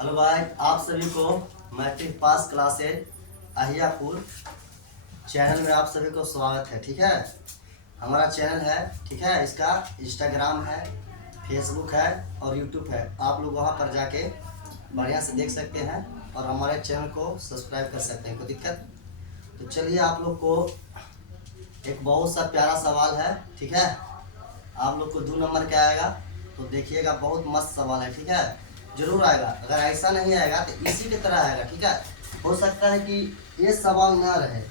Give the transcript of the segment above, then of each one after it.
Hello भाई, आप सभी को matric pass classes Ahiyapur channel में आप सभी को स्वागत है। ठीक है, हमारा चैनल है, ठीक है, इसका इंस्टाग्राम है, फेसबुक है और यूट्यूब है। आप लोग वहां पर जाके बढ़िया से देख सकते हैं और हमारे चैनल को सब्सक्राइब कर सकते हैं। कोई दिक्कत? तो चलिए, आप लोग को एक बहुत सा प्यारा सवाल है। ठीक है, आप लोग को 2 नंबर का आएगा तो देखिएगा, बहुत मस्त सवाल है। ठीक है, जरूर आएगा। अगर ऐसा नहीं आएगा तो इसी की तरह आएगा। ठीक है, हो सकता है कि ये सवाल ना रहे,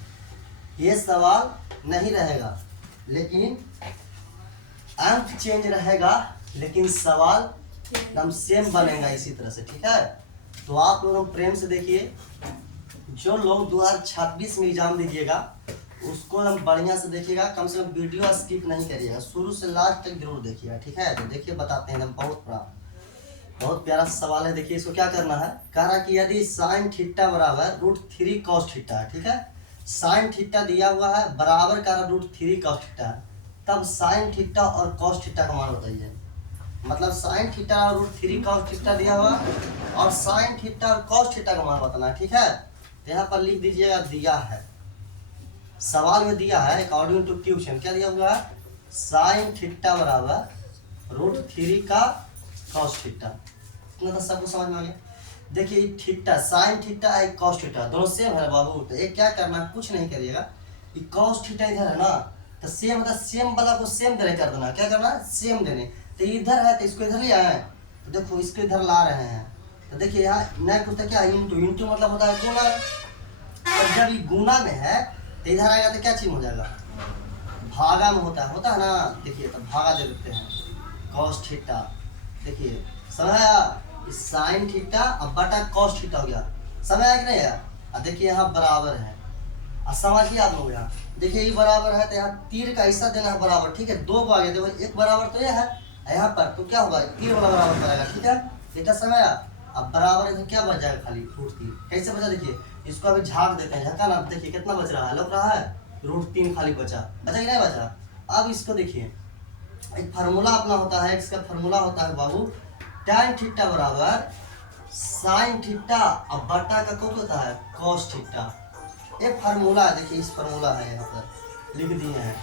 ये सवाल नहीं रहेगा, लेकिन अंक चेंज रहेगा, लेकिन सवाल एकदम सेम बनेगा इसी तरह से। ठीक है, तो आप लोग प्रेम से देखिए। जो लोग 2026 में एग्जाम दीजिएगा उसको हम बढ़िया से देखिएगा, कम से कम वीडियो स्किप नहीं करिएगा, शुरू से लास्ट तक जरूर देखिएगा। ठीक है, तो देखिए बताते हैं हम, बहुत प्यारा सवाल है। देखिए, इसको क्या करना है। कह रहा कि यदि साइन थीटा बराबर √3 cos थीटा है, ठीक है, साइन थीटा दिया हुआ है बराबर का √3 cos थीटा है, तब साइन थीटा और cos थीटा का मान बताइए। मतलब साइन थीटा और √3 cos थीटा दिया हुआ और साइन थीटा और cos थीटा का मान बताना है। ठीक है, तो यहाँ पर लिख दीजिएगा, दिया है, सवाल में दिया है अकॉर्डिंग टू क्वेश्चन क्या दिया हुआ है, साइन थीटा बराबर √3 का cos थीटा। इतना तो सबको समझ में आ गया। देखिए, थीटा साइन थीटा है, cos थीटा दोनों सेम है बाबू। तो एक क्या करना है, कुछ नहीं करिएगा, ये cos थीटा इधर है ना, तो सेम मतलब सेम वाला को सेम तरह कर देना। क्या करना है, सेम देने। तो इधर है तो इसको इधर ले आए, तो देखो इसको इधर ला रहे हैं। तो देखिए यहाँ न कुछ क्या है, इंटू। इंटू मतलब होता है गुना। और जब ये गुना में है तो इधर आएगा तो क्या चीज हो जाएगा, भागा में होता है ना। देखिए, तो भागा दे देते हैं, cos थीटा। देखिए समझ आया, साइन थीटा अब बटा cos थीटा हो गया। समझ आया कि नहीं आया? अब देखिए यहाँ बराबर है, अब समझिए आप लोग। यहाँ देखिए ये बराबर है तो यहाँ तीर का हिस्सा देना है बराबर। ठीक है, 2 को आगे देखो, एक बराबर तो ये है, यहाँ पर तो क्या होगा, तीर वाला बराबर करेगा। ठीक है, इतना समय आया। अब बराबर है तो क्या बच जाएगा, खाली √3। कैसे बचा, देखिए इसको अभी झाँक देते हैं, झटका ना। देखिए कितना बच रहा है, लग रहा है √3 खाली बचा कि नहीं बचा। अब इसको देखिए, एक फार्मूला अपना होता है, इसका फार्मूला होता है बाबू, tan थीटा बराबर साइन थीटा अब बटा का क्या होता है, cos थीटा। एक फार्मूला है, देखिए इस फार्मूला है, यहाँ पर लिख दिए हैं।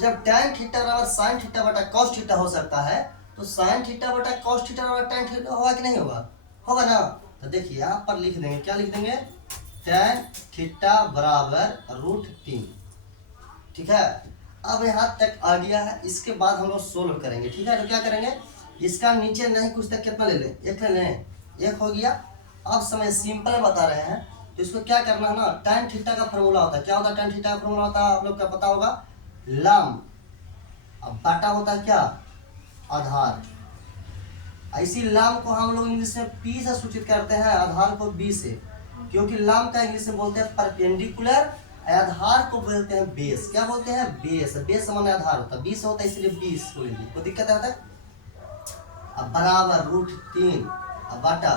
जब tan थीटा बराबर साइन थीटा बटा cos थीटा हो सकता है, तो साइन थीटा बटा cos थीटा बराबर tan थीटा होगा कि नहीं होगा, होगा ना। तो देखिए यहाँ पर लिख देंगे, क्या लिख देंगे, tan थीटा बराबर √3। ठीक है, अब यहाँ तक आ गया है। इसके बाद हम लोग सोल्व करेंगे। ठीक है, तो क्या करेंगे, इसका नीचे नहीं कुछ तक कितना ले लें, एक ले लें, एक हो गया। अब समय सिंपल बता रहे हैं, तो इसको क्या करना है ना, tan थीटा का फॉर्मूला होता है। क्या होता है tan थीटा का फॉर्मूला होता है, आप लोग क्या पता होगा, लंब अब बाटा होता है क्या, आधार। इसी लंब को हम लोग इंग्लिश में P से सूचित करते हैं, आधार को B से, क्योंकि लंब का इंग्लिश में बोलते हैं परपेंडिकुलर, आधार को बोलते हैं बेस। क्या बोलते हैं, बेस। बेस माने आधार होता है, 20 होता है, इसलिए 20 को लीजिए, कोई दिक्कत है। अब बराबर √3 अब बटा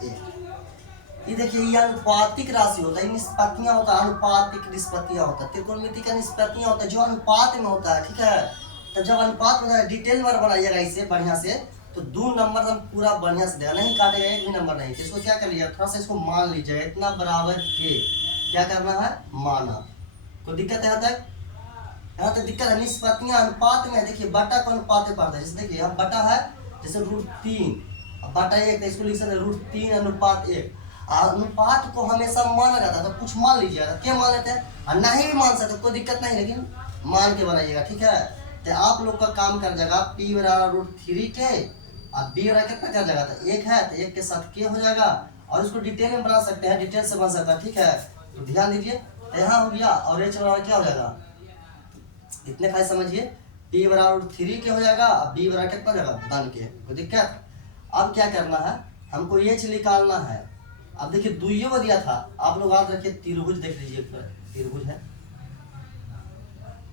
1। ये देखिए, ये अनुपातिक राशि होता है, निष्पत्तियां होता है, अनुपातिक निष्पत्तियां होता है, त्रिकोणमिति का निष्पत्तियां होता है जो अनुपात में होता है। ठीक है, तो जब अनुपात में डिटेल में बनाइएगा इसे बढ़िया से, तो 2 नंबर हम पूरा बढ़िया से देगा, नहीं काटेगा, एक भी नंबर नहीं। तो इसको क्या कर लिया, थोड़ा सा इसको मान लीजिएगा, इतना बराबर के क्या करना है, माना। कोई दिक्कत है यहाँ तक? यहाँ तक दिक्कत है, निष्पत्तियां अनुपात में। देखिए बटा को अनुपात में पड़ता है, जैसे देखिए यहाँ बटा है, जैसे √3 बटा 1, तो इसको लिख सकते √3 अनुपात 1। अनुपात को हमेशा माना जाता है, तो कुछ मान लीजिएगा, क्या मान लेते हैं, और नहीं भी मान सकते कोई दिक्कत नहीं, लेकिन मान के बनाइएगा। ठीक है, तो आप लोग का काम कर जाएगा, P बराबर √3 के और B बराबर कितना कर जाएगा, तो 1 है, तो 1 के साथ के हो जाएगा। और उसको डिटेल में बना सकते हैं, डिटेल से बन सकता है। ठीक है, तो ध्यान दीजिए, तो यहाँ हो गया, और H बराबर क्या हो जाएगा, इतने खाली समझिए, P बराबर √3 के हो जाएगा, B बराबर कितना जाएगा, 1 के। कोई दिक्कत? अब क्या करना है, हमको H निकालना है। अब देखिए दुइयों को दिया था, आप लोग याद रखिए, त्रिभुज देख लीजिए, त्रिभुज है।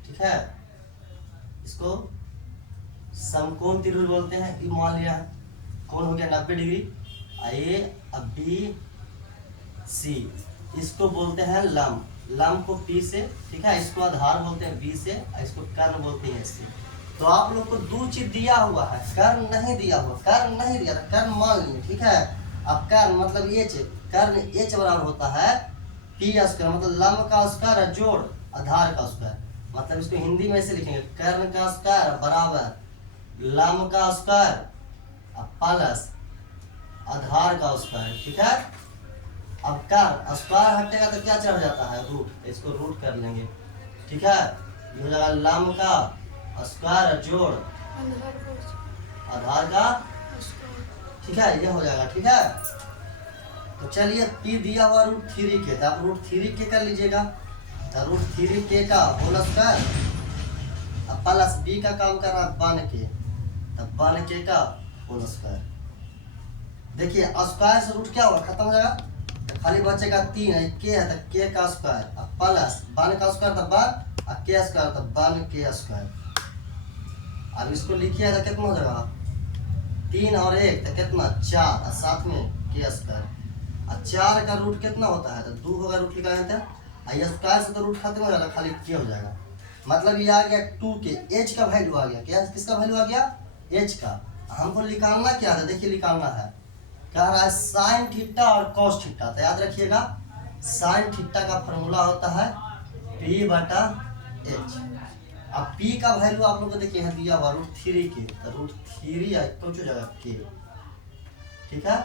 ठीक है, इसको समकोण त्रिभुज बोलते हैं। ये मान लिया है, कौन हो गया 90 डिग्री, A अब B C, इसको बोलते हैं लंब, लंब को P से, ठीक है, इसको आधार बोलते हैं B से, इसको कर्ण बोलते हैं S से। तो आप लोग को 2 चीज दिया हुआ है, कर्ण नहीं दिया हुआ, कर्ण नहीं दिया था, कर्ण मान लिए। ठीक है, अब कर्ण मतलब एच, कर्ण एच बराबर होता है पी स्क्वायर, मतलब लंब का स्क्वायर जोड़ आधार का स्क्वायर। मतलब इसको हिंदी में ऐसे लिखेंगे, कर्ण का स्क्वायर बराबर लंब का स्क्वायर प्लस आधार का स्क्वायर। ठीक है, अब कर्ण स्क्वायर हटेगा तो क्या चढ़ जाता है, रूट। इसको रूट कर लेंगे। ठीक है, ये हो जाएगा लंब का स्क्वायर जोड़ आधार का। ठीक है, ये हो जाएगा। ठीक है, तो चलिए पी दिया हुआ √3 के, तो आप √3 के कर लीजिएगा। तो √3 के का होल स्क्वायर अब प्लस बी का काम कर रहा है 1 के, तब 1 के का होल स्क्वायर। देखिए स्क्वायर से रूट क्या हुआ, खत्म हो जाएगा, तो खाली बचेगा 3 है, के है तो के का स्क्वायर अब प्लस 1 का स्क्वायर तब 1 और के स्क्वायर तब 1 के स्क्वायर। अब इसको लिखिए तो कितना हो जाएगा, 3 और 1 तो कितना 4 और साथ में के स्क्वायर। और 4 का रूट कितना होता है, तो 2 होगा रूट निकालते हैं, और स्क्वायर से तो रूट खत्म हो जाएगा, खाली के हो जाएगा। मतलब ये आ गया 2 के, एच का वैल्यू आ गया। क्या किसका वैल्यू आ गया, एच का। हमको निकालना क्या है, देखिए निकालना है, कह रहा है साइन थीटा और कॉस थीटा। तो याद रखिएगा साइन थीटा का फॉर्मूला होता है P/H। अब P का वैल्यू आप लोग को देखिए यहाँ दिया हुआ √3 के, तो √3 तो जगह के। ठीक है,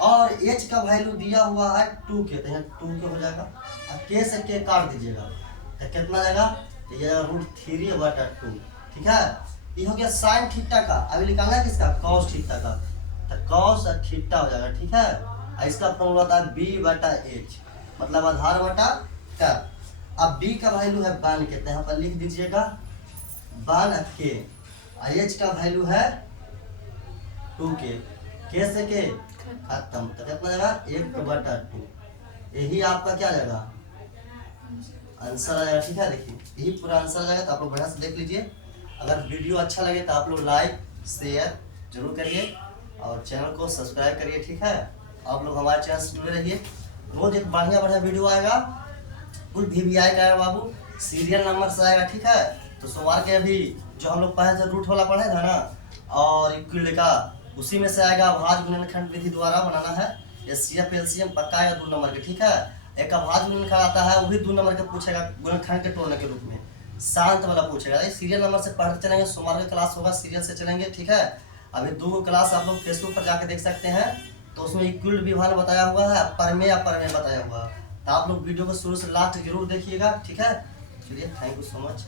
और H का वैल्यू दिया हुआ है 2 के, तो यहाँ 2 के हो जाएगा, और के से के काट दीजिएगा तो कितना जाएगा, तो ये √3/2। ठीक है, ये हो गया साइन थीटा का। अभी निकालना है किसका, कॉस थीटा का, तो कॉस और थीटा हो जाएगा। ठीक है, और इसका फॉर्मूला होता है B/H, मतलब आधार बटा कर। अब B का वैल्यू है 1 के, तो यहाँ पर लिख दीजिएगा 1 के, और H का वैल्यू है 2 के से के खत्म, तो कितना जाएगा 1/2। यही आपका क्या जाएगा, आंसर आ जाएगा। ठीक है, देखिए यही पूरा आंसर आ जाएगा। तो आप लोग बढ़िया से देख लीजिए। अगर वीडियो अच्छा लगे तो आप लोग लाइक शेयर जरूर करिए और चैनल को सब्सक्राइब करिए। ठीक है, आप लोग हमारे चैनल से जुड़े रहिए, रोज एक बढ़िया बढ़िया वीडियो आएगा। कुछ VVI का है बाबू, सीरियल नंबर से आएगा। ठीक है, तो सोमवार के अभी जो हम लोग पढ़े थे रूट वाला पढ़े थे ना, और इक्विल का, उसी में से आएगा। भाज्य गुणनखंड विधि द्वारा बनाना है, SCF LCM पक्का है 2 नंबर के। ठीक है, एक भाज्य गुणनखंड आता है, वो भी 2 नंबर के पूछेगा, गुणनखंड के तोड़ने के रूप में शांत वाला पूछेगा। सीरियल नंबर से पढ़ते चलेंगे, सोमवार का क्लास होगा सीरियल से चलेंगे। ठीक है, अभी 2 क्लास आप लोग फेसबुक पर जाकर देख सकते हैं, तो उसमें इक्विल विभाग बताया हुआ है, परमेय अपरमेय बताया हुआ है। तो आप लोग वीडियो को शुरू से लास्ट जरूर देखिएगा। ठीक है, चलिए थैंक यू सो मच।